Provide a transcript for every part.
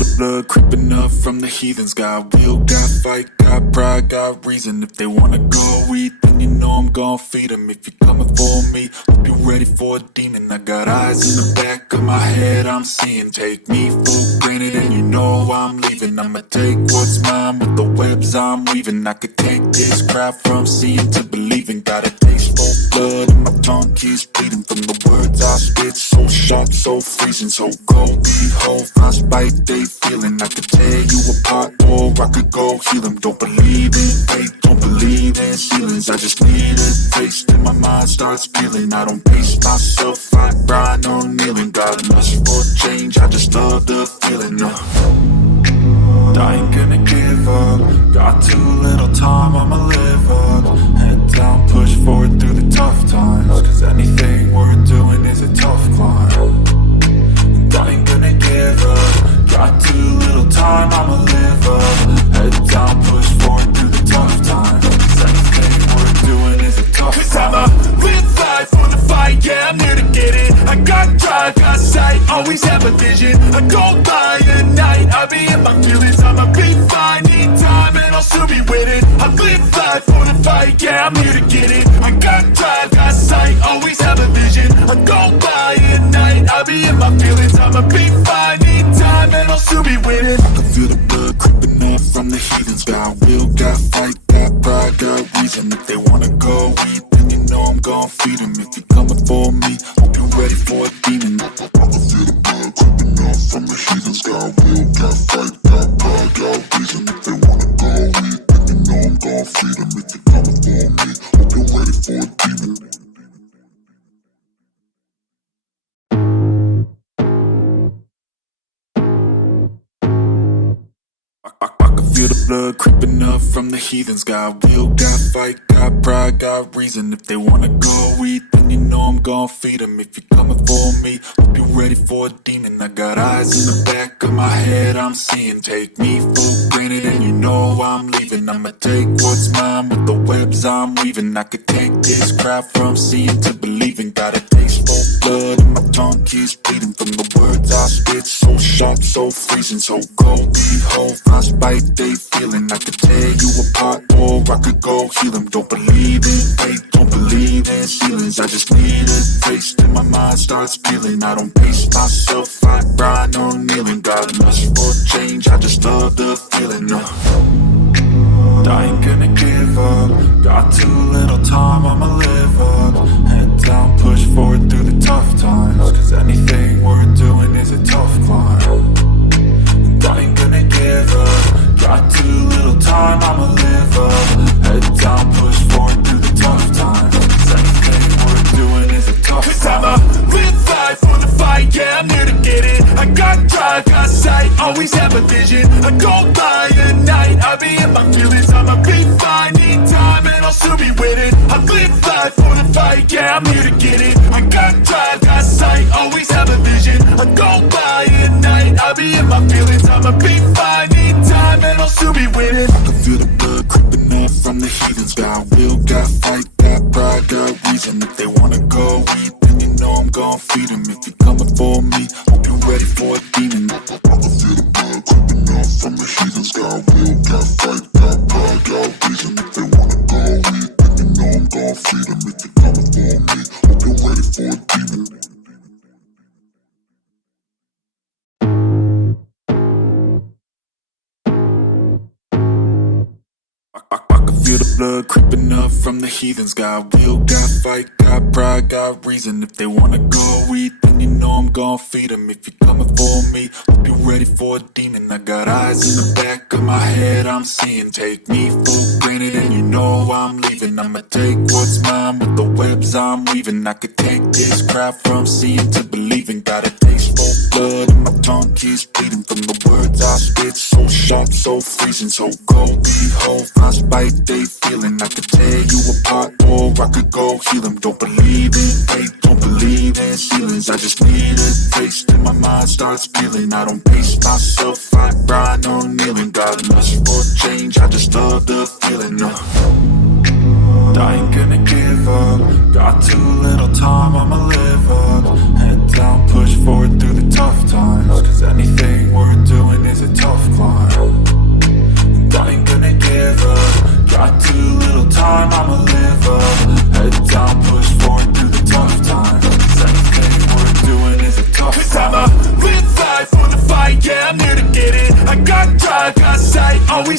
the blood creeping up from the heathens. Got will, got fight, got pride, got reason. If they wanna go eat, then you know I'm gon' feed them. If you're coming for me, hope you're ready for a demon. I got eyes in the back of my head, I'm seeing. Take me for granted and you know I'm leaving. I'ma take what's mine with the webs I'm weaving. I could take this crowd from seeing to believing. Got a taste for blood and my tongue keeps bleeding from the words I spit. So sharp, so freezing, so cold. Behold, find spite they feeling. I could tear you apart or I could go heal them. Don't believe in fate, don't believe in ceilings. I just need a taste and my mind starts feeling. I don't pace myself, I grind on kneeling. Got lust for change, I just love the feeling. I ain't gonna give up. Got too little time, I'ma live up. Head down, push forward through the tough times. Cause anything worth doing is a tough climb. And I ain't gonna give up. Got too little time, I'ma live up. Head down, push forward through the tough times. Cause anything worth doing is a tough climb. Cause I'ma live life for the fight, yeah, I'm here to get it. I got drive, got sight, always have a vision. I go by at night, I be in my feelings. I'ma be fine, need time, and I'll still be with it. I live life for the fight, yeah, I'm here to get it. I got drive, got sight, always have a vision. I go by at night, I be in my feelings. I'ma be fine, need time, and I'll still be with it. I can feel the blood creeping up from the heathens. Got will, got fight, got pride, got reason. If they wanna go eat, then you know I'm gon' feed them. If you're coming for me, hope you're ready for a demon. I can feel the blood creeping up from the heathens. Got will, got fight, got pride, got reason. If they wanna go eat, then you know I'm gon' feed them. If you're coming for me, hope you're ready for a demon. I can feel the blood creeping up from the heathens. Got will, got fight, got pride, got reason. If they wanna go eat, then you know I'm gon' feed them. If you're coming for me, hope you're ready for a demon. I got eyes in the back of my head, I'm seeing. Take me for granted and you know I'm leaving. I'ma take what's mine with the webs I'm weaving. I could take this crowd from seeing to believing. Got a taste for blood and my tongue keeps bleeding from the words I spit. So sharp, so freezing, so cold. Behold, find spite they feeling. I could tear you apart or I could go heal them. Don't believe in fate, don't believe in ceilings. I just need a taste and my mind starts feeling. I don't pace myself, I grind on kneeling. Got lust for change, I just love the feeling. I ain't gonna give up. Got too little time, I'ma live up. Head down, push forward through the tough times. Cause anything worth doing is a tough climb. And I ain't gonna give up. Got too little time, I'ma live up. Head down, push forward through the tough times. Cause anything worth doing is a tough climb. Cause I'ma live life for the fight, yeah, I'm here to get it. I got drive, got sight, always have a vision. I go by at night, I be in my feelings. I'ma be fine, need time, and I'll still be with it. I live life for the fight, yeah, I'm here to get it. I got drive, got sight, always have a vision. I go by at night, I be in my feelings. I'ma be fine, need time, and I'll still be with it. I can feel the blood creeping up from the heathens. Got will, got fight, got pride, got reason. If they wanna go eat, then you know I'm gon' feed them. If you're coming for me, hope you're ready for a demon. I can feel the blood creeping up from the heathens. Got will, got fight, got pride, got reason. If they wanna go eat, then you know I'm gon' feed them. If you're coming for me, hope you're ready for a demon. I can feel the blood creeping up from the heathens. Got will, got fight, got pride, got reason. If they wanna go eat, then you know I'm gon' feed them. If you're coming for me, hope you're ready for a demon. I got eyes in the back of my head, I'm seeing. Take me for granted and you know I'm leaving. I'ma take what's mine with the webs I'm weaving. I could take this crowd from seeing to believing. Got a taste for blood and my tongue keeps bleeding from the words I spit. So sharp, so freezing, so cold. Behold, find spite they feeling. I could tear you apart or I could go heal them. Don't believe in fate, don't believe in ceilings. I just need a taste and my mind starts feeling. I don't pace myself, I grind on kneeling. Got lust for change, I just love the feeling. I ain't gonna give up. Got too little time, I'ma live up. Head down, push forward through the tough times. Cause anything worth doing is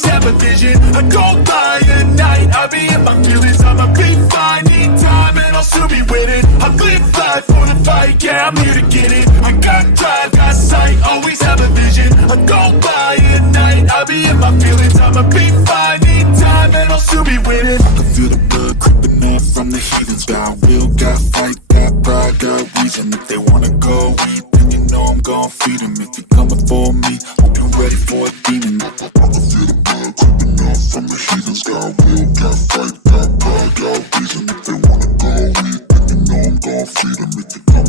always have a vision. I don't lie at night, I be in my feelings. I'ma be fine, need time and I'll still be winning. I live life for the fight, yeah, I'm here to get it. I got drive, got sight, always have a vision. I don't lie at night, I be in my feelings. I'ma be fine, need time and I'll still be winning. I can feel the blood creeping up from the heathens. Got will, got fight, got pride, got reason. If they wanna go eat, then you know I'm gon' feed them. If you're coming for me, hope you're ready for a demon. I can feel the blood creeping up from the heathens. Got will, got fight, got pride, got reason. If they wanna go eat, then you know I'm gon' feed them.